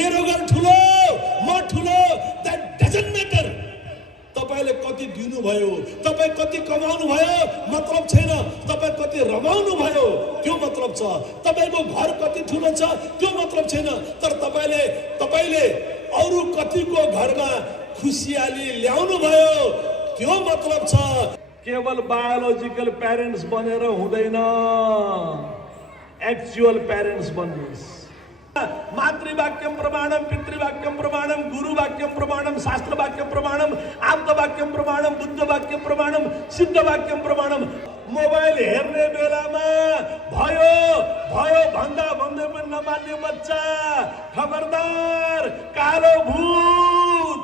मेरो घर ठुलो, म ठुलो, that doesn't matter. तपाईले कति दिनुभयो, तपाई कति कमाउनु भयो मतलब छैन, तपाई कति रमाउनु भयो त्यो मतलब छ। तपाईको घर कति ठुलो छ त्यो मतलब छैन, तर तपाईले अरु कतिको घरमा खुशियाली ल्याउनु भयो त्यो मतलब छ। केवल बायोलोजिकल प्यारेन्ट्स बनेर हुँदैन, एक्चुअल प्यारेन्ट्स बन्नुस्। मातृवाक्यम प्रमाणम, पितृवाक्यम प्रमाणम, गुरुवाक्यम प्रमाणम, शास्त्रवाक्यम प्रमाणम, आप्तवाक्यम प्रमाणम, बुद्धवाक्यम प्रमाणम, सिद्धवाक्यम प्रमाणम। मोबाइल हेर्ने बेलामा भयो भन्दा भन्दै पनि नमान्ने बच्चा खबरदार, कालो भूत।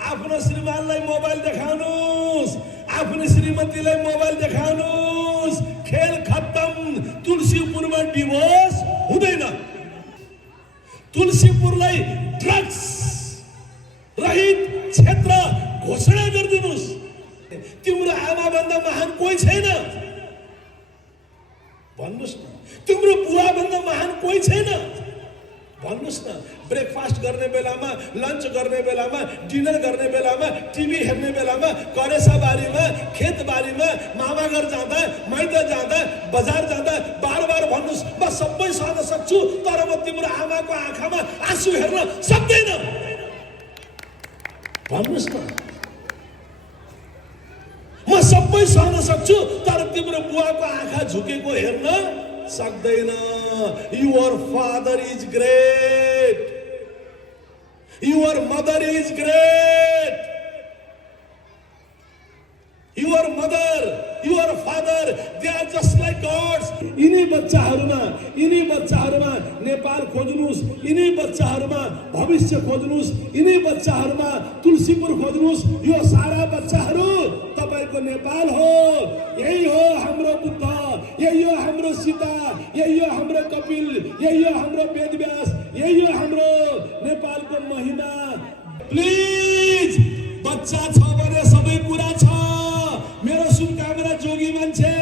आफ्नो श्रीमानलाई मोबाइल देखाउनुस्, आफ्नो श्रीमतीलाई मोबाइल देखाउनुस्, खेल खत्तम। तुलसीपुरमा डिभोर्स हुँदैन, तुलसीपुरलाई ड्रग्स रहित क्षेत्र घोषणा गरिदिनुस्। तिम्रो आमा भन्दा महान कोही छैन भन्नुस् न, तिम्रो बुवा भन्दा महान कोही छैन भन्नुस् न। ब्रेकफास्ट गर्ने बेलामा, लन्च गर्ने बेलामा, डिनर गर्ने बेलामा, टिभी हेर्ने बेलामा, करेसाबारीमा, खेतबारीमा, मामा घर जाँदा, माइत जाँदा, बजार जाँदा बार बार भन्नुस्, म सबै सहन सक्छु तर म तिम्रो आमाको आँखामा आँसु हेर्न सक्दैन भन्नुस् न। म सबै सहन सक्छु तर तिम्रो बुवाको आँखा झुकेको हेर्न सक्दैन। Your father is great, your mother is great, your mother, your father, they are just like gods. यिनी बच्चाहरुमा नेपाल खोज्नुस्, यिनी बच्चाहरुमा भविष्य खोज्नुस्, यिनी बच्चाहरुमा तुलसीपुर खोज्नुस्। यो सारा बच्चाहरु तपाईको नेपाल हो। यही हो हाम्रो बुद्ध, यही हो हाम्रो सीता, यही हो हाम्रो कपिल, यही हो हाम्रो वेदव्यास, यही हो हाम्रो नेपालको महिमा। प्लिज, बच्चा छ भने सबै कुरा छ। मेरो शुभकामना जोगी मान्छे,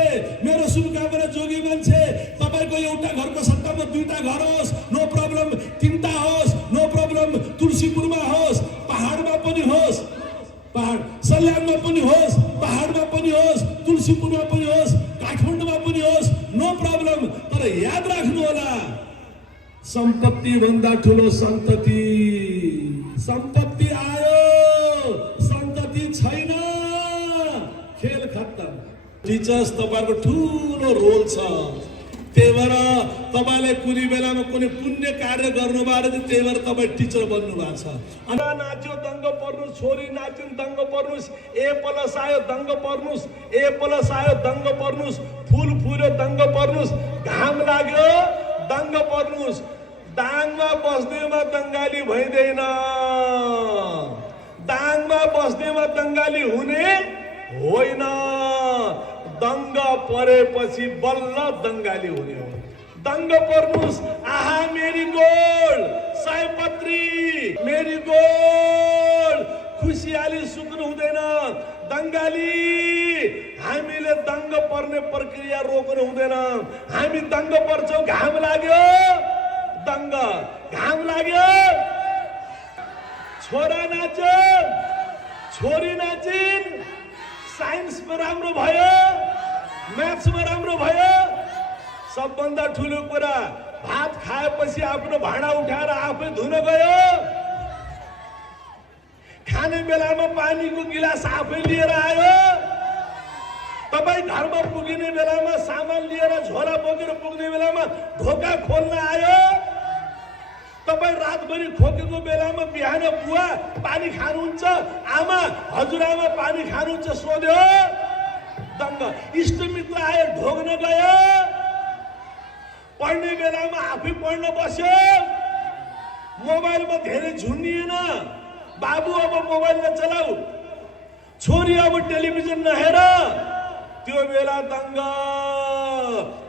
मेरो शुभकामना जोगी मान्छे। तपाईको एउटा घरको सट्टामा दुईटा घर होस्, नो प्रब्लम। तीनटा होस्, नो प्रब्लम। तुलसीपुरमा होस्, पहाडमा पनि होस्, पहाड सल्यानमा पनि होस्, पहाडमा पनि होस्, तुलसीपुरमा पनि होस्, काठमाडौँमा पनि होस्, नो प्रब्लम। तर याद राख्नु होला, सम्पत्ति भन्दा ठुलो सन्तति। सम्पत्ति आयो, सन्तति छैन, खेल खत्तम। टिचर्स तपाईको ठुलो रोल छ। त्यही भएर तपाईले कुनै बेलामा कुनै पुण्य कार्य गर्नुभयो भने त्यही भएर तपाई टिचर बन्नु भएको छ। अनि नाच्यो दङ्ग पर्नुस्, छोरी नाच्यो दङ्ग पर्नुस्, ए प्लस आयो दङ्ग पर्नुस्, ए प्लस आयो दङ्ग पर्नुस्, फुल फुल्यो दङ्ग पर्नुस्, घाम लाग्यो दङ्ग पर्नुस्। दाङमा बस्नेमा दङ्गाली भइदैन, दाङमा बस्नेमा दङ्गाली हुने होइन। दङ्ग परेपछि बल्ल दङ्गाली हुने हो। दङ्ग पर्नुस्, आहा मेरी गोल्ड, सयपत्री मेरी गोल्ड। खुसियाली सुक्नु हुँदैन। दङ्गाली हामीले दङ्ग पर्ने प्रक्रिया रोक्नु हुँदैन। हामी दङ्ग पर्छौँ, घाम लाग्यो दङ्ग, घाम लाग्यो। छोरा नाच्यो, छोरी नाचिन्, साइन्समा राम्रो भयो, म्याथ्समा राम्रो भयो। सबभन्दा ठुलो कुरा, भात खाएपछि आफ्नो भाँडा उठाएर आफै धुन गयो। खाने बेलामा पानीको गिलास आफै लिएर आयो। तपाई घरमा पुगिने बेलामा सामान लिएर झोला बोकेर पुग्ने बेलामा ढोका खोल्न आयो। तपाई रातभरि खोकेको बेलामा बिहान बुवा पानी खानुहुन्छ, आमा हजुरआमा पानी खानुहुन्छ सोध्यो। दङ्ग। इष्टमित्र आयो, ढोग्न गयो। पढ्ने बेलामा आफै पढ्न बस्यो। मोबाइलमा धेरै झुन्डिएन। बाबु अब मोबाइल नचलाऊ, छोरी अब टेलिभिजन नहेर। त्यो बेला दङ्ग।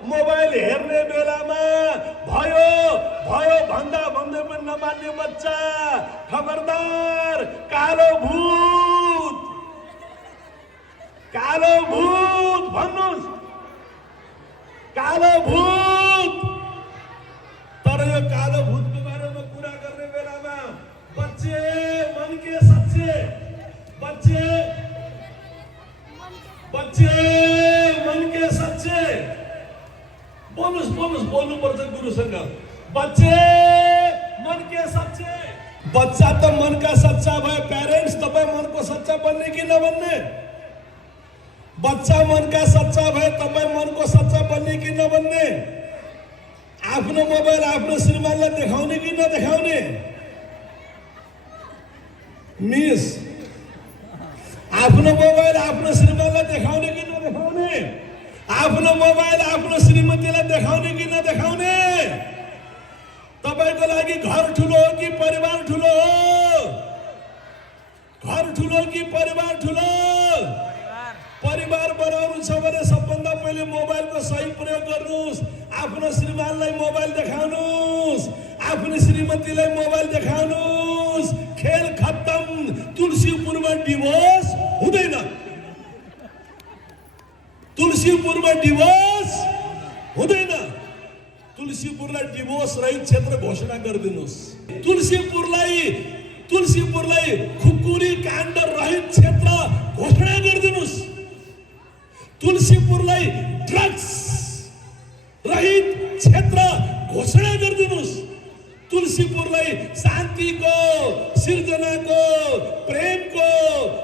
मोबाइल हेर्ने बेलामा भयो भन्दा भन्दै पनि नमान्ने बच्चा खबरदार, कालो भूत, कालो भूत भन्नुस्, कालो भूत। तर यो कालो भूतको बारेमा बच्चे मन के सच्चे, बच्चा तो मन का सच्चा भाई, पेरेंट्स तपाईं मनको सच्चा बन्ने कि नबन्ने? बच्चा मन का सच्चा भाई, तपाईं मनको सच्चा बन्ने कि नबन्ने? आफ्नो मोबाइल आफ्नो श्रीमानलाई देखाउने कि नदेखाउने? मिस, आफ्नो मोबाइल आफ्नो श्रीमानलाई देखाउने कि नदेखाउने? आफ्नो मोबाइल आफ्नो श्रीमतीलाई देखाउने कि नदेखाउने? तपाईको लागि घर ठुलो हो कि परिवार ठुलो हो? घर ठुलो कि परिवार ठुलो? परिवार बनाउनु छ भने सबभन्दा पहिले मोबाइलको सही प्रयोग गर्नुस्। आफ्नो श्रीमानलाई मोबाइल देखाउनुस्, आफ्नो श्रीमतीलाई मोबाइल देखाउनुस्। खेल खत्तम। तुलसीपुरमा डिभोर्स हुँदैन, तुलसीपुरमा डिभोर्स हुँदैन। तुलसीपुरलाई डिभोर्स रहित क्षेत्र घोषणा गरिदिनुहोस्। तुलसीपुरलाई खुकुरी काण्ड रहित क्षेत्र घोषणा गरिदिनुहोस्। तुलसीपुरलाई ड्रग्स रहित क्षेत्र घोषणा गरिदिनुहोस्। तुलसीपुरलाई शान्तिको, सिर्जनाको, प्रेमको,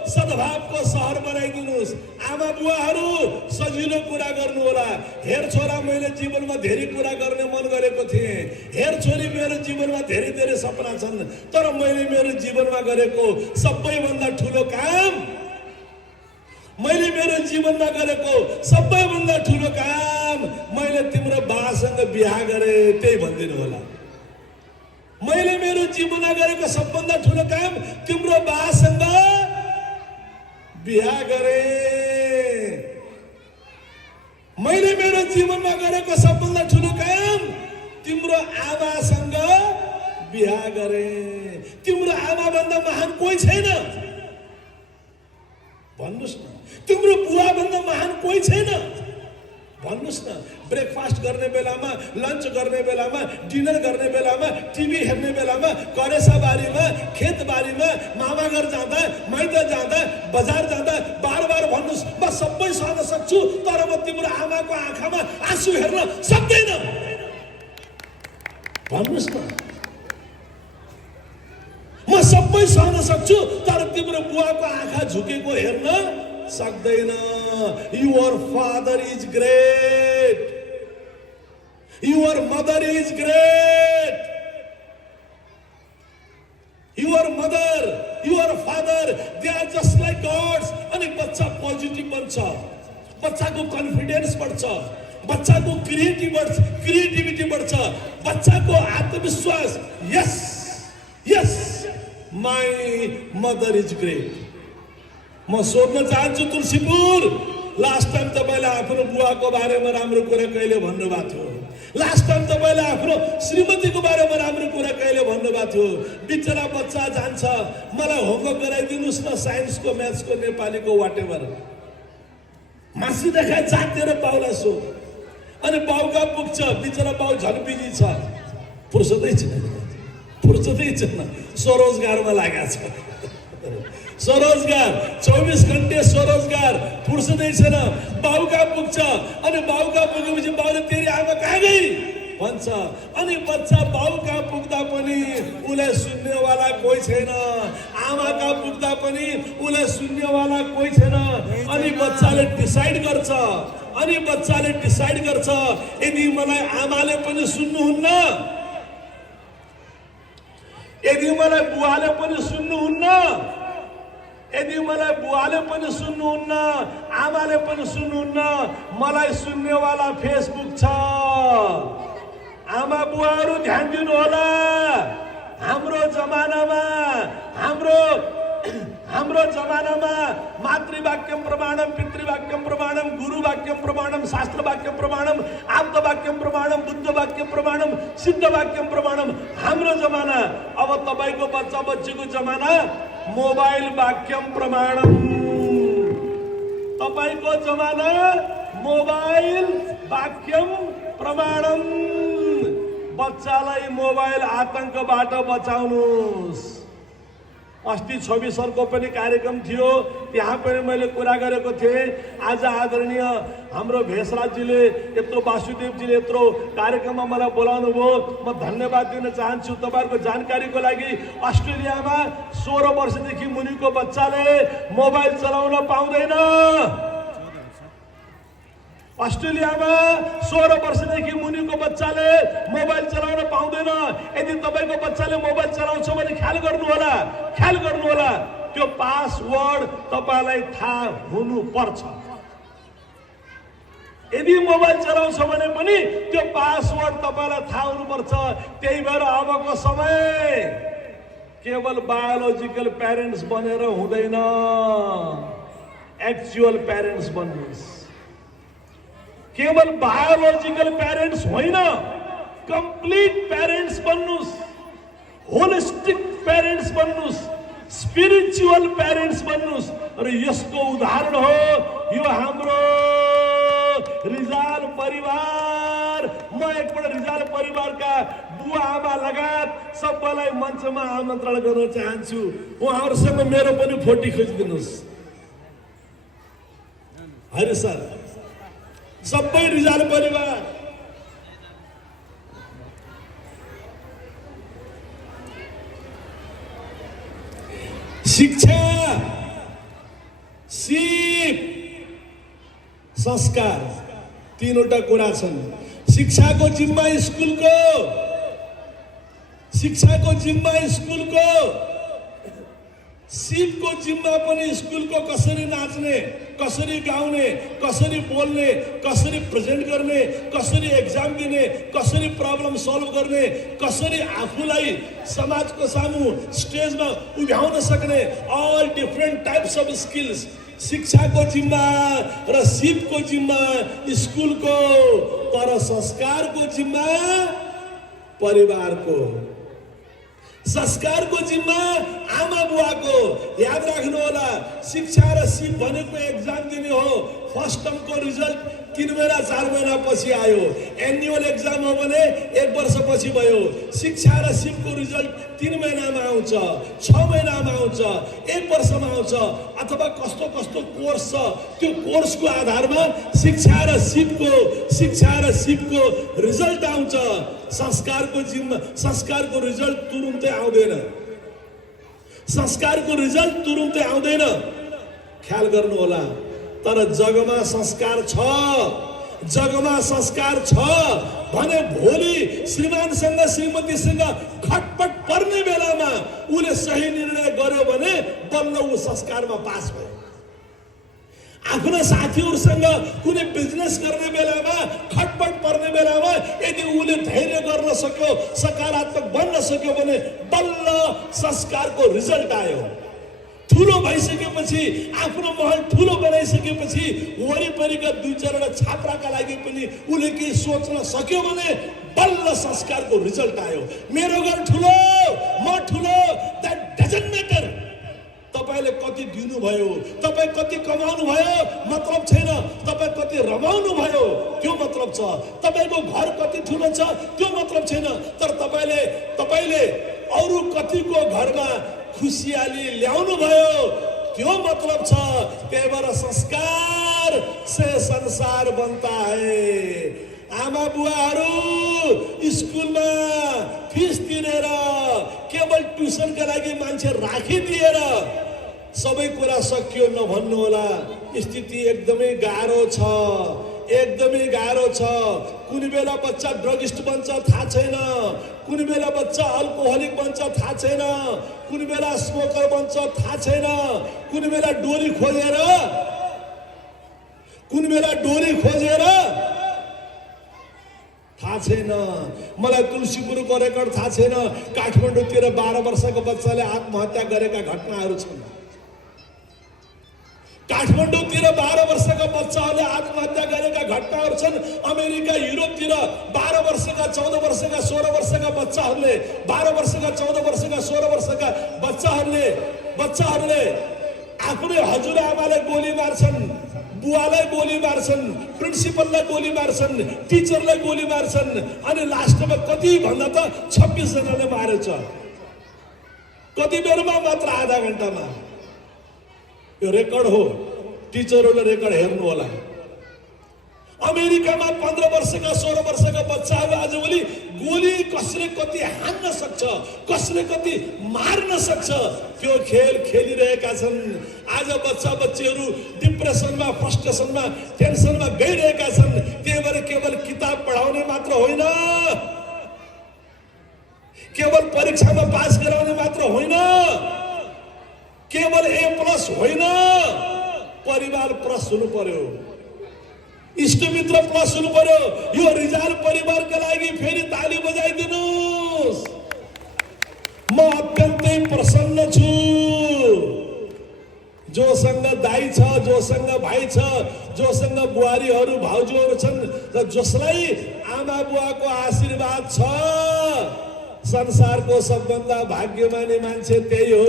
सद्भावको सहर बनाइदिनुहोस्। आमा बुवाहरू सजिलो कुरा गर्नु होला। हेर छोरा, मैले जीवनमा धेरै कुरा गर्ने मन गरेको थिएँ। हेर छोरी, मेरो जीवनमा धेरै धेरै सपना छन्, तर मैले मेरो जीवनमा गरेको सबैभन्दा ठुलो काम, मैले मेरो जीवनमा गरेको सबैभन्दा ठुलो काम, मैले तिम्रो बासँग बिहा गरे, त्यही भनिदिनु होला। मैले मेरो जीवनमा गरेको सबभन्दा ठुलो काम तिम्रो बासँग बिहा गरे। मैले मेरो जीवनमा गरेको सबभन्दा ठुलो काम तिम्रो आमासँग बिहा गरे। तिम्रो आमा भन्दा महान कोही छैन, भन्नुस् न। तिम्रो बुवा भन्दा महान कोही छैन, भन्नुस् न। ब्रेकफास्ट गर्ने बेलामा, लन्च गर्ने बेलामा, डिनर गर्ने बेलामा, टिभी हेर्ने बेलामा, करेसाबारीमा, खेतबारीमा, मामा घर जाँदा, माइत जाँदा, बजार जाँदा बार बार भन्नुस्, म सबै सहन सक्छु, तर म तिम्रो आमाको आँखामा आँसु हेर्न सक्दैन, भन्नुस् न। म सबै सहन सक्छु, तर तिम्रो बुवाको आँखा झुकेको हेर्न सक्दैन। Your father is great. Your mother is great. Your mother, your father, they are just like gods. अनि बच्चा पोजिटिभ बन्छ, बच्चाको कन्फिडेन्स बढ्छ, बच्चाको क्रिएटिभिटी बढ्छ, बच्चाको आत्मविश्वास। यस यस, माई मदर इज ग्रेट। म सोध्न चाहन्छु तुलसीपुर, लास्ट टाइम तपाईँले आफ्नो बुवाको बारेमा राम्रो कुरा कहिले भन्नुभएको थियो? लास्ट टाइम तपाईँले आफ्नो श्रीमतीको बारेमा राम्रो कुरा कहिले भन्नुभएको थियो? बिचरा बच्चा जान्छ, मलाई होमवर्क गराइदिनुहोस् न, साइन्सको, म्याथ्सको, नेपालीको, वाटेभर। मासी देखाए जातेर बाउलाई सो, अनि बाउका पुग्छ, बिचरा बाउ झन् बिजी छ, फुर्सदै छैन, स्वरोजगारमा लागेको छ। स्वरोजगार, 24 घण्टे स्वरोजगार, फुर्सदै छैन। बाउका पुग्छ, अनि बाउका पुगेपछि बाउले तेरी आमा कहाँ गई भन्छ, अनि बच्चा बाउका पुग्दा पनि उसलाई सुन्नेवाला कोही छैन, आमाका पुग्दा पनि उसलाई सुन्नेवाला कोही छैन। अनि बच्चाले डिसाइड गर्छ, यदि मलाई आमाले पनि सुन्नुहुन्न, यदि मलाई बुवाले पनि सुन्नुहुन्न, यदि मलाई बुवाले पनि सुन्नुहुन्न, आमाले पनि सुन्नुहुन्न, मलाई सुन्नेवाला फेसबुक छ। आमा बुवाहरू ध्यान दिनु होला। हाम्रो जमानामा मातृवाक्यम प्रमाणम, पितृवाक्यम प्रमाणम, गुरुवाक्यम प्रमाणम, शास्त्रवाक्यम प्रमाणम, आप्तवाक्यम प्रमाणम, बुद्धवाक्यम प्रमाणम, सिद्धवाक्यम प्रमाणम। हाम्रो जमाना, अब तपाईको बच्चा बच्चीको जमाना मोबाइल वाक्यम प्रमाणम। तपाईको जमाना मोबाइल वाक्यम प्रमाणम। बच्चालाई मोबाइल आतंकबाट बचाउनुस्। अस्ति 26 को पनि कार्यक्रम थियो, त्यहाँ पनि मैले कुरा गरेको थिएँ। आज आदरणीय हाम्रो भेषराजजीले यत्रो वासुदेवजीले यत्रो कार्यक्रममा मलाई बोलाउनु भयो, म धन्यवाद दिन चाहन्छु। तपाईहरुको जानकारीको लागि अस्ट्रेलियामा 16 वर्षदेखि मुनिको बच्चाले मोबाइल चलाउन पाउँदैन। अस्ट्रेलियामा 16 वर्षदेखि मुनिको बच्चाले मोबाइल चलाउन पाउँदैन। यदि तपाईको बच्चाले मोबाइल चलाउँछ भने ख्याल गर्नु होला, त्यो पासवर्ड तपाईलाई थाहा हुनु पर्छ। यदि मोबाइल चलाउँछ भने पनि त्यो पासवर्ड तपाईलाई थाहा हुनु पर्छ। त्यही भएर अबको समय केवल बायोलोजिकल प्यारेन्ट्स बनेर हुँदैन, एक्चुअल प्यारेन्ट्स बन्नुहोस्। केवल बायोलोजिकल प्यारेन्ट्स होइन, कम्प्लिट प्यारेन्ट्स बन्नुहोस्, होलिस्टिक प्यारेन्ट्स बन्नुहोस्, स्पिरिचुअल प्यारेन्ट्स बन्नुहोस्। र यसको उदाहरण हो यो हाम्रो रिजाल परिवार। म एकपल्ट रिजाल परिवारका बुवा आमा लगायत सबैलाई मञ्चमा आमन्त्रण गर्न चाहन्छु। उहाँहरूसँग मेरो पनि फोटो खिचिदिनुहोस्। हरि सर, सबै रिजाल परिवार। शिक्षा, सिप, संस्कार, तीनवटा कुरा छन्। शिक्षाको जिम्मा स्कुलको, सिपको जिम्मा पनि स्कुलको। कसरी नाच्ने, कसरी गाउने, कसरी बोल्ने, कसरी प्रेजेन्ट गर्ने, कसरी एक्जाम दिने, कसरी प्रब्लम सल्भ गर्ने, कसरी आफूलाई समाजको सामु स्टेजमा उभ्याउन सक्ने, all different types of skills शिक्षाको जिम्मा र सिपको जिम्मा स्कुलको। तर संस्कारको जिम्मा परिवारको, संस्कारको जिम्मा आमा बुवाको। याद राख्नु होला, शिक्षा र सिप भनेको एक्जाम दिने हो। फर्स्ट टर्मको रिजल्ट 3 महिना 4 महिना पछि आयो। एनुअल एक्जाम हो भने 1 वर्ष पछि भयो। शिक्षा र सिपको रिजल्ट 3 महिनामा आउँछ, 6 महिनामा आउँछ, 1 वर्षमा आउँछ। अथवा कस्तो कस्तो कोर्स छ, त्यो कोर्सको आधारमा शिक्षा र सिपको रिजल्ट आउँछ। संस्कारको जिम्मा, संस्कारको रिजल्ट तुरुन्तै आउँदैन, ख्याल गर्नु होला। तर जगमा संस्कार छ भने भोलि श्रीमानसँग श्रीमतीसँग खटपट पर्ने बेलामा उले सही निर्णय गर्यो भने बल्ल ऊ संस्कारमा पास भयो। आफ्ना साथीहरूसँग कुनै बिजनेस गर्ने बेलामा, खटपट पर्ने बेलामा यदि उले धैर्य गर्न सक्यो, सकारात्मक बन्न सक्यो भने बल्ल संस्कारको रिजल्ट आयो। ठुलो भइसकेपछि, आफ्नो महल ठुलो बनाइसकेपछि वरिपरिका 2-4 छात्राका लागि पनि उले केही सोच्न सक्यो भने बल्ल संस्कारको रिजल्ट आयो। मेरो घर ठुलो, म ठुलो, द्याट डजन्ट म्याटर। तपाईले कति दिनुभयो, तपाई कति कमाउनु भयो मतलब छैन, तपाई कति रमाउनु भयो त्यो मतलब छ। तपाईको घर कति ठुलो छ त्यो मतलब छैन, तर तपाईले अरु कतिको घरमा खुशियाली ल्याउनु भयो त्यो मतलब छ। त्यही भएर संस्कार से संसार बनता है। आमा बुवाहरू स्कुलमा फिस तिरेर, केवल ट्युसनका लागि मान्छे राखिदिएर सबै कुरा सकियो नभन्नु होला। स्थिति एकदमै गाह्रो छ। कुनै बेला बच्चा ड्रगिस्ट बन्छ थाहा छैन, कुनै बेला बच्चा अल्कोहलिक बन्छ थाहा छैन, कुनै बेला स्मोकर बन्छ थाहा छैन, कुनै बेला डोरी खोजेर थाहा छैन। मलाई तुलसीपुरको रेकर्ड थाहा छैन, काठमाडौँतिर 12 वर्षको बच्चाले आत्महत्या गरेका घटनाहरू छन्। काठमाडौँतिर 12 वर्षका बच्चाहरूले आत्महत्या गरेका घटनाहरू छन्। अमेरिका, युरोपतिर 12 वर्षका, 14 वर्षका, 16 वर्षका बच्चाहरूले, 12 वर्षका, 14 वर्षका, 16 वर्षका बच्चाहरूले आफ्नै हजुरआमालाई गोली मार्छन्, बुवालाई गोली मार्छन्, प्रिन्सिपललाई गोली मार्छन्, टिचरलाई गोली मार्छन्, अनि लास्टमा कति भन्दा त 26 जनाले मारेछ। कति बेरमा मात्र आधा घण्टामा। यो रेकर्ड हो, टिचरहरूले रेकर्ड हेर्नु होला। अमेरिकामा 15 वर्षका 16 वर्षका बच्चाहरू आजभोलि गोली कसले कति हान्न सक्छ, कसले कति मार्न सक्छ त्यो खेल खेलिरहेका छन्। आज बच्चा बच्चीहरू डिप्रेसनमा, फ्रस्ट्रेसनमा, टेन्सनमा गइरहेका छन्। त्यही भएर केवल किताब पढाउने मात्र होइन, केवल परीक्षामा पास गराउने मात्र होइन, केवल A+ होइन, परिवार प्लस हुनु पर्यो, इष्टमित्र प्लस हुनु पर्यो। यो रिजाल परिवारका लागि फेरि ताली बजाइदिनुस्। म अत्यन्तै प्रसन्न छु। जोसँग दाइ छ, जोसँग भाइ छ, जोसँग बुहारीहरू भाउजूहरू छन् र जसलाई आमा बुवाको आशीर्वाद छ, संसारको सबभन्दा भाग्यमानी मान्छे त्यही हो।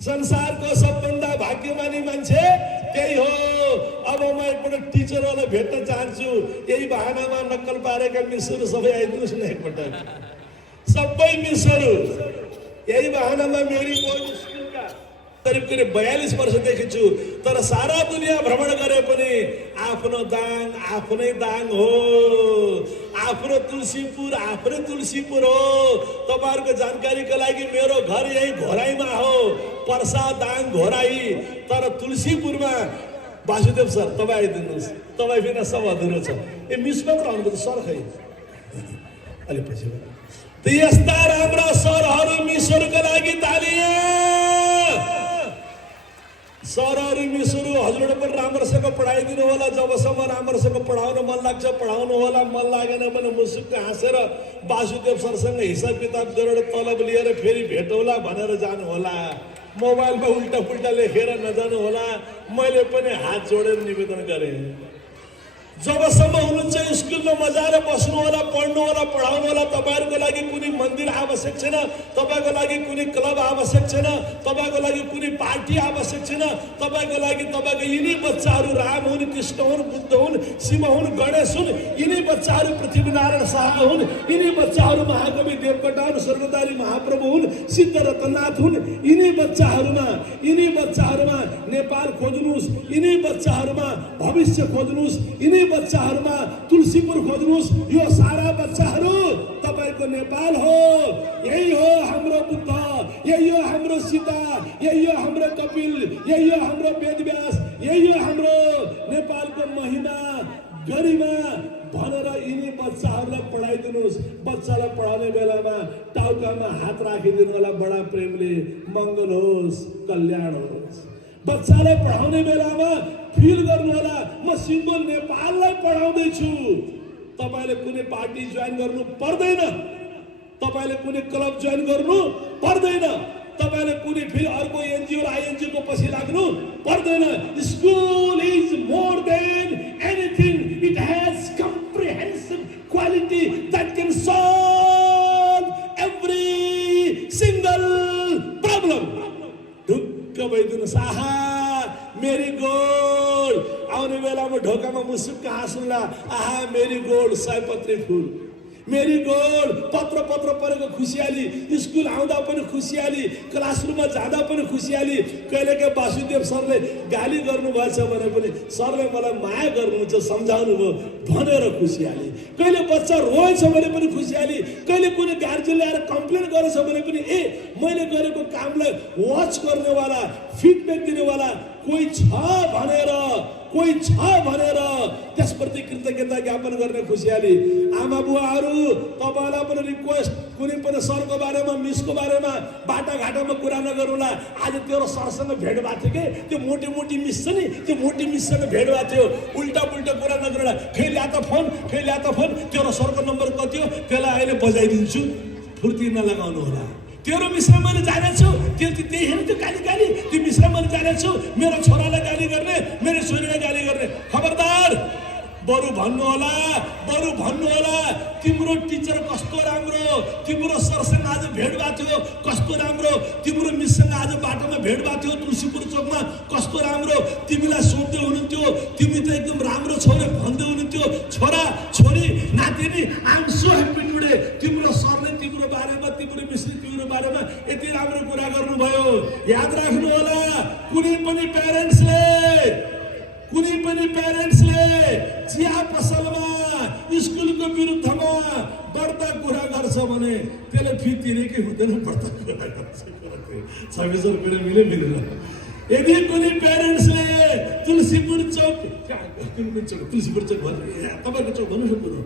संसारको सबभन्दा भाग्यमानी मान्छे त्यही हो। अब म एकपल्ट टिचरहरूलाई भेट्न चाहन्छु। यही बहानामा नक्कल पारेका मिसहरू सबै आइदिनुहोस् न एकपल्ट। सबै मिसहरू यही बहानामा मेरी बोर्ड स्कुलका करिब 42 वर्षदेखि छु, तर सारा दुनियाँ भ्रमण गरे पनि आफ्नो दाङ आफ्नै दाङ हो, आफ्नो तुलसीपुर आफ्नै तुलसीपुर हो। तपाईहरुको जानकारीको लागि मेरो घर यही घोराईमा हो, पर्सा दाङ घोराई। तर तुलसीपुरमा वासुदेव सर तपाईँ आइदिनुहोस्, तपाईँ बिना सब अधुरो छ। ए मिस मात्र आउनुभयो सर, खै अलि पछि। त यस्ता राम्रा सरहरू मिसहरूका लागि तालिया। सरहरू मिसहरू हजुरहरूले पनि राम्रोसँग पढाइदिनु होला। जबसम्म राम्रोसँग पढाउन मन लाग्छ पढाउनु होला, मन लागेन भने मुसुक्क हाँसेर वासुदेव सरसँग हिसाब किताब गरेर तलब लिएर फेरि भेटौला भनेर जानु होला। मोबाइलमा उल्टा पुल्टा लेखेर नजानु होला। मैले पनि हात जोडेर निवेदन गरेँ, जबसम्म हुनुहुन्छ स्कुलमा मजाले बस्नु होला, पढ्नु होला, पढाउनु होला। तपाईहरुको लागि कुनै मन्दिर आवश्यक छैन, तपाईको लागि कुनै क्लब आवश्यक छैन, तपाईको लागि कुनै पार्टी आवश्यक छैन। तपाईको लागि तपाईको यिनी बच्चाहरू राम हुन्, कृष्ण हुन्, बुद्ध हुन्, शिव हुन्, गणेश हुन्, यिनी बच्चाहरू पृथ्वीनारायण शाह हुन्, यिनी बच्चाहरू महाकवि देवकोटा हुन्, स्वर्गदारी महाप्रभु हुन्, सिद्ध रतननाथ हुन्। यिनी बच्चाहरूमा नेपाल खोज्नुस्, यिनी बच्चाहरूमा भविष्य खोज्नुस्, यिनी बच्चाहरूमा तुलसीपुर खोज्नुस्। यो सारा बच्चाहरू तपाईको नेपाल हो। यही हो हाम्रो बुद्ध, यही हो हाम्रो सीता, यही हो हाम्रो कपिल, यही हो हाम्रो वेदव्यास, यही हो हाम्रो नेपालको महिमा गरिमा भनेर यिनी बच्चाहरूलाई पढाइदिनुहोस्। बच्चालाई पढाउने बेलामा टाउकामा हात राखिदिनु होला, बडा प्रेमले मङ्गल होस्, कल्याण होस्। बच्चालाई पढाउने बेलामा फिल गर्नु होला, म सिङ्गो नेपाललाई पढाउँदैछु। तपाईले कुनै पार्टी जोइन गर्नु पर्दैन, तपाईले कुनै क्लब जोइन गर्नु पर्दैन, तपाईले कुनै फेरि अर्को एनजिओ आइएनजिओ को पछि लाग्नु पर्दैन। School is more than anything, it has comprehensive quality that can solve every single problem. ढुक्क भइदिनुहोस्, आहा मेरी गोल। आउने बेलामा ढोकामा मुसुक्क हाँस्नुला, आहा मेरी गोल, सयपत्री फुल, मेरी गोल। पत्र परेको खुसियाली, स्कुल आउँदा पनि खुसियाली, क्लासरुममा जाँदा पनि खुसियाली। कहिलेकाहीँ वासुदेव सरले गाली गर्नुभएछ भने पनि सरले मलाई माया गर्नुहुन्छ, सम्झाउनु भयो भनेर खुसियाली। कहिले बच्चा रोएछ भने पनि खुसियाली, कहिले कुनै गार्जियनले आएर कम्प्लेन गरेछ भने पनि मैले गरेको कामलाई वाच गर्नेवाला, फिडब्याक दिनेवाला कोही छ भनेर त्यसप्रति कृतज्ञता ज्ञापन गर्ने खुसियाली। आमा बुवाहरू तपाईलाई पनि रिक्वेस्ट, कुनै पनि सरको बारेमा मिसको बारेमा बाटाघाटामा कुरा नगर्नुला। आज तेरो सरसँग भेट भएको थियो के, त्यो मोटी मिस छ नि, त्यो मोटी मिससँग भेट भएको थियो, उल्टा पुल्टा कुरा नगर्नुला। खै ल्या त फोन, तेरो सरको नम्बर कति हो, त्यसलाई अहिले बजाइदिन्छु, फुर्ती नलगाउनु होला। तेरो मिसलाई मैले जानेछु, त्यही हेर्नु, त्यो गाली, त्यो मिसलाई मैले जानेछु, मेरो छोरालाई गाली गर्ने, मेरो छोरीलाई गाली गर्ने। खबरदार, बरु भन्नु होला तिम्रो टिचर कस्तो राम्रो, तिम्रो सरसँग आज भेट भएको थियो कस्तो राम्रो, तिम्रो मिससँग आज बाटोमा भेट भएको थियो तुलसीपुर चोकमा कस्तो राम्रो, तिमीलाई सोध्दै हुनुहुन्थ्यो, तिमी त एकदम राम्रो छौ रे भन्दै हुनुहुन्थ्यो। छोरा छोरी नातिनी, I am so happy today, तिम्रो सरले तिम्रो बारेमा, तिम्रो बारेमा यति राम्रो कुरा गर्नुभयो। याद राख्नु होला, कुनै पनि प्यारेन्ट्सले चिया पसलमा स्कुलको विरुद्धमा बढ्ता कुरा गर्छ भने त्यसले फी तिरेकै हुँदैन, बढ्ता कुरा गर्छ। 26 रुपियाँ मिलेन। यदि कुनै प्यारेन्ट्सले तुलसीपुर चौक भन्नु, तपाईँको चौक भन्नु सक्नु,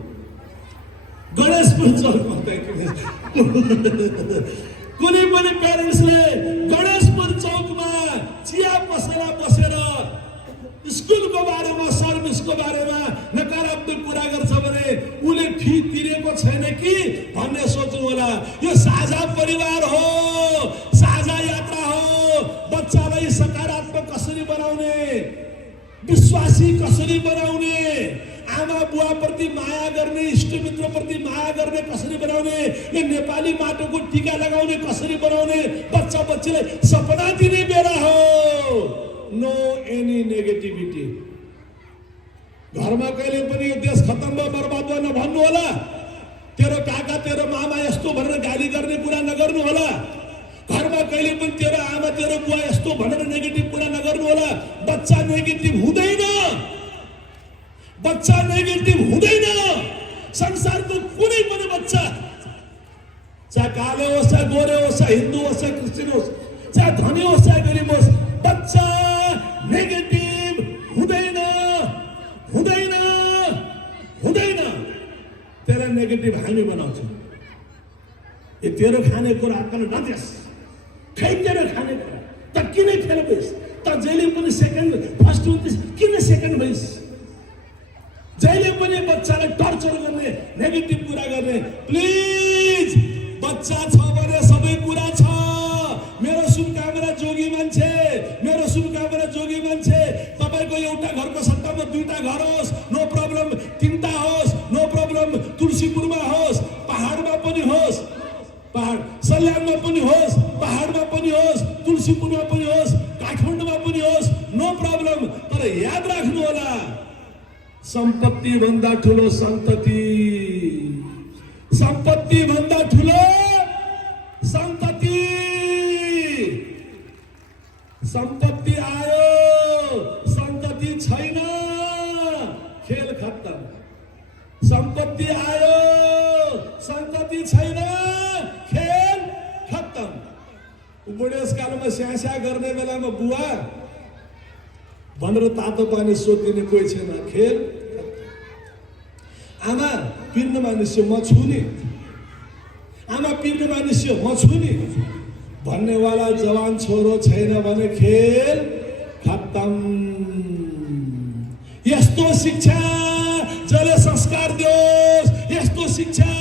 गणेशपुर चौकमा कुनै पनि प्यारेन्ट्सले गणेशपुर चौकमा चिया पसला बसेर स्कुलको बारेमा, सर्भिसको बारेमा नकारात्मक कुरा गर्छ भने उसले फी तिरेको छैन कि भन्ने सोच्नु होला। यो साझा परिवार हो, साझा यात्रा हो। बच्चालाई सकारात्मक कसरी बनाउने, विश्वासी कसरी बनाउने, आमा बुवा प्रति माया गर्ने, इष्टमित्र प्रति माया गर्ने कसरी बनाउने, यो नेपाली माटोको टीका लगाउने कसरी बनाउने, बच्चा बच्चीलाई सपना दिने बेला हो। No any negativity. घरमा कहिले पनि यो देश खत्तम भयो, बर्बाद भयो नभन्नु होला। तेरो काका तेरो मामा यस्तो भनेर गाली गर्ने कुरा नगर्नु होला। घरमा कहिले पनि तेरो आमा तेरो बुवा यस्तो भनेर नेगेटिभ कुरा नगर्नु होला। बच्चा नेगेटिभ हुँदैन, बच्चा नेगेटिभ हुँदैन। संसारको कुनै पनि बच्चा, चाहे कालो होस्, चाहे गोरे होस्, चाहे हिन्दू होस्, चाहे क्रिस्चियन होस्, चाहे धनी होस्, चाहे गरिब होस्, बच्चा नेगेटिभ हुँदैन, हुँदैन, हुँदैन। तेरा नेगेटिभ हामी बनाउँछौँ। ये तेरो खाने कुरा अक्कल नदेस, खै तेरो खाने कुरा त किन फेल भइस्, त जहिले पनि सेकेन्ड फर्स्ट हुँदैछ किन सेकेन्ड भइस्। जहिले पनि बच्चालाई टर्चर गर्ने, नेगेटिभ कुरा गर्ने। प्लिज, बच्चा छ भने सबै कुरा छ। मेरो शुभकामना जोगी मान्छे, मेरो शुभकामना जोगी मान्छे। तपाईँको एउटा घरको सट्टामा दुईटा घर होस्, नो प्रब्लम। तीनटा होस्, नो प्रब्लम। तुलसीपुरमा होस्, पहाडमा पनि होस्, पहाड सल्यानमा पनि होस्, पहाडमा पनि होस्, तुलसीपुरमा पनि होस्, काठमाडौँमा पनि होस्, नो प्रब्लम। तर याद राख्नु होला, सम्पत्ति भन्दा ठुलो सन्तति, सम्पत्ति भन्दा ठुलो सन्तति। सम्पत्ति आयो, सन्तति छैन, खेल खत्तम। सम्पत्ति आयो, सन्तति छैन, खेल खत्तम। बुढेसकालमा स्यास्या गर्ने बेलामा बुवा भनेर तातो पानी सोधिदिने कोही छैन, खेल। आमा पिर्न मानिस्यो म छुने, आमा पिर्न मानिस्यो म छुने भन्नेवाला जवान छोरो छैन भने खेल खत्तम। यस्तो शिक्षा जसले संस्कार दियोस्, यस्तो शिक्षा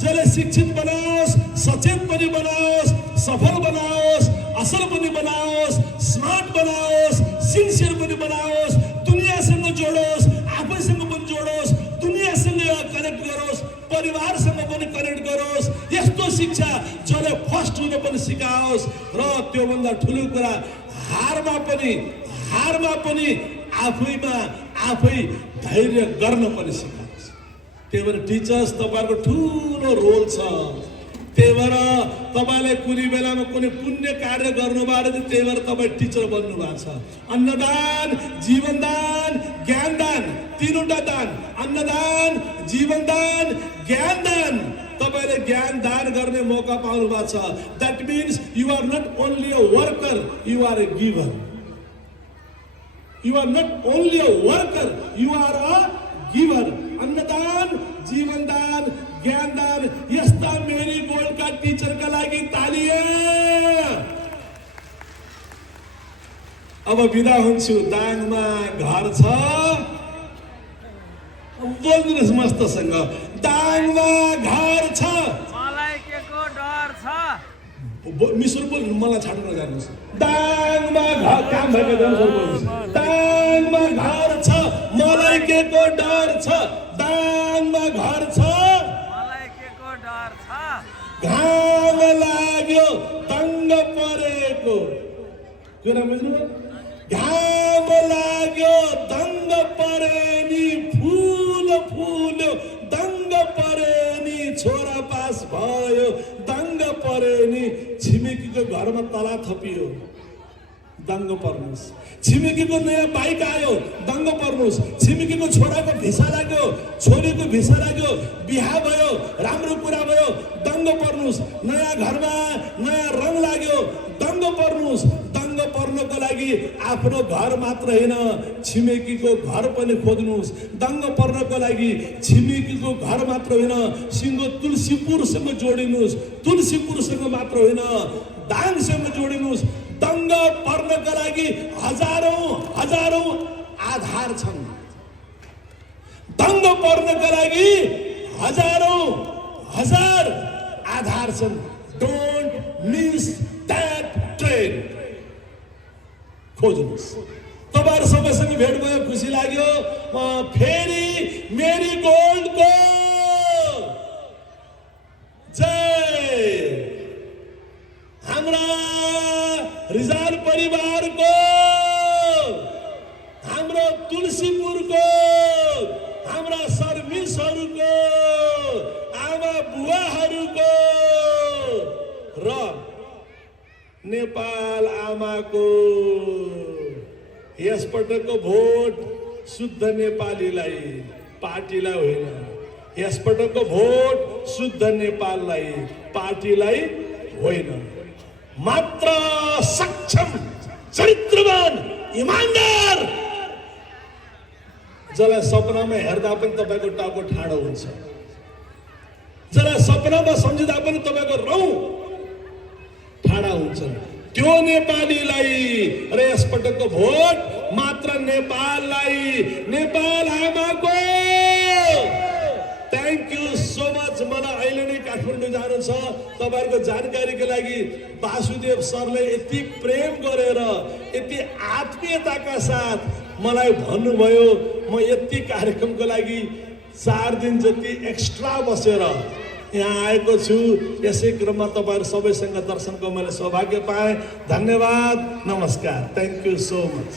जसले शिक्षित बनाओस्, सचेत पनि बनाओस्, सफल बनाओस्, असल पनि बनाओस्, स्मार्ट बनाओस्, सिन्सियर पनि बनाओस्, दुनियासँग जोडोस्, आफैसँग पनि जोडोस्, दुनियासँग कनेक्ट गरोस्, परिवारसँग पनि कनेक्ट गरोस्। यस्तो शिक्षा जसले फर्स्ट हुन पनि सिकाओस् र त्योभन्दा ठुलो कुरा हारमा पनि आफैमा आफै धैर्य गर्न पनि सिकाओस्। त्यही भएर टिचर्स तपाईँको ठुलो रोल छ। त्यही भएर तपाईँलाई कुनै बेलामा कुनै पुण्य कार्य गर्नुभयो भने त्यही भएर तपाईँ टिचर बन्नु भएको छ। अन्नदान, जीवनदान, ज्ञानदान, तीनवटा दान। अन्नदान, जीवनदान, ज्ञानदान। तपाईँले ज्ञान दान गर्ने मौका पाउनु भएको छ। That means you are not only a worker, you are a giver. You are not only a worker, you are a giver. अन्नदान, जीवनदान, ज्ञानदान। यस्ता मेरी गोल्ड का टीचर का लागि तालियां। अब बिदा हुन्छु। दाङमा घर छ, बोल्नुहोस् मस्तसँग। दाङमा घर छ, मलाई केको डर छ। मिसुर बोल्नु, मलाई छाड्नु नजानुहोस्। दाङमा घर, काम भएको जानुहोस्। दाङमा घर छ, मलाई केको डर छ। दाङमा घर छ, मलाई केको डर छ। घाम लाग्यो तङ्ग परेको कुरा बुझ्नुभयो? घाम लाग्यो दङ्ग परे नि, फुल फुल्यो दङ्ग परे नि, छोरा पास भयो दङ्ग पर्यो नि छिमेकीको घरमा तला थपियो, दङ्ग पर्नुहोस्। छिमेकीको नयाँ बाइक आयो, दङ्ग पर्नुहोस्। छिमेकीको छोराको भिसा लाग्यो, छोरीको भिसा लाग्यो, बिहा भयो, राम्रो कुरा भयो, दङ्ग पर्नुहोस्। नयाँ घरमा नयाँ रङ लाग्यो, दङ्ग पर्नुहोस्। दङ्ग पर्नको लागि आफ्नो घर मात्र होइन, छिमेकीको घर पनि खोज्नुहोस्। दङ्ग पर्नको लागि छिमेकीको घर मात्र होइन, सिङ्गो तुलसीपुरसँग जोडिनुहोस्। तुलसीपुरसँग मात्र होइन, दाङसँग जोडिनुहोस्। दङ्ग पर्नका लागि हजारौं आधार छन्। दङ्ग पर्नका लागि हजार आधार छन्। Don't miss that train. खोज्नुहोस्। तपाईहरु सबैसँग भेट भयो, खुसी लाग्यो। फेरि मेरी गोल्डको जय, हाम्रा रिजाल परिवारको, हाम्रो तुलसीपुरको, हाम्रा सर्भिसहरूको, आमा बुवाहरूको र नेपाल आमाको यसपटकको भोट शुद्ध नेपालीलाई, पार्टीलाई होइन। यसपटकको भोट शुद्ध नेपाललाई, पार्टीलाई होइन। मात्र सक्षम, चरित्रवान, इमानदार, जसलाई सपनामा हेर्दा पनि तपाईको टाउको ठाडो हुन्छ, जसलाई सपनामा सम्झिँदा पनि तपाईको रौँ ठाडा हुन्छ, त्यो नेपालीलाई। र यसपटकको भोट मात्र नेपाललाई, नेपाल आमाको। Thank you so much. मलाई अहिले नै काठमाडौँ जानु छ। तपाईहरुको जानकारीको लागि वासुदेव सरले यति प्रेम गरेर, यति आत्मीयताका साथ मलाई भन्नुभयो। म यति कार्यक्रमको लागि 4 दिन जति एक्स्ट्रा बसेर यहाँ आएको छु। यसै क्रममा तपाईहरु सबैसँग दर्शनको मैले सौभाग्य पाएँ। धन्यवाद, नमस्कार। Thank you so much.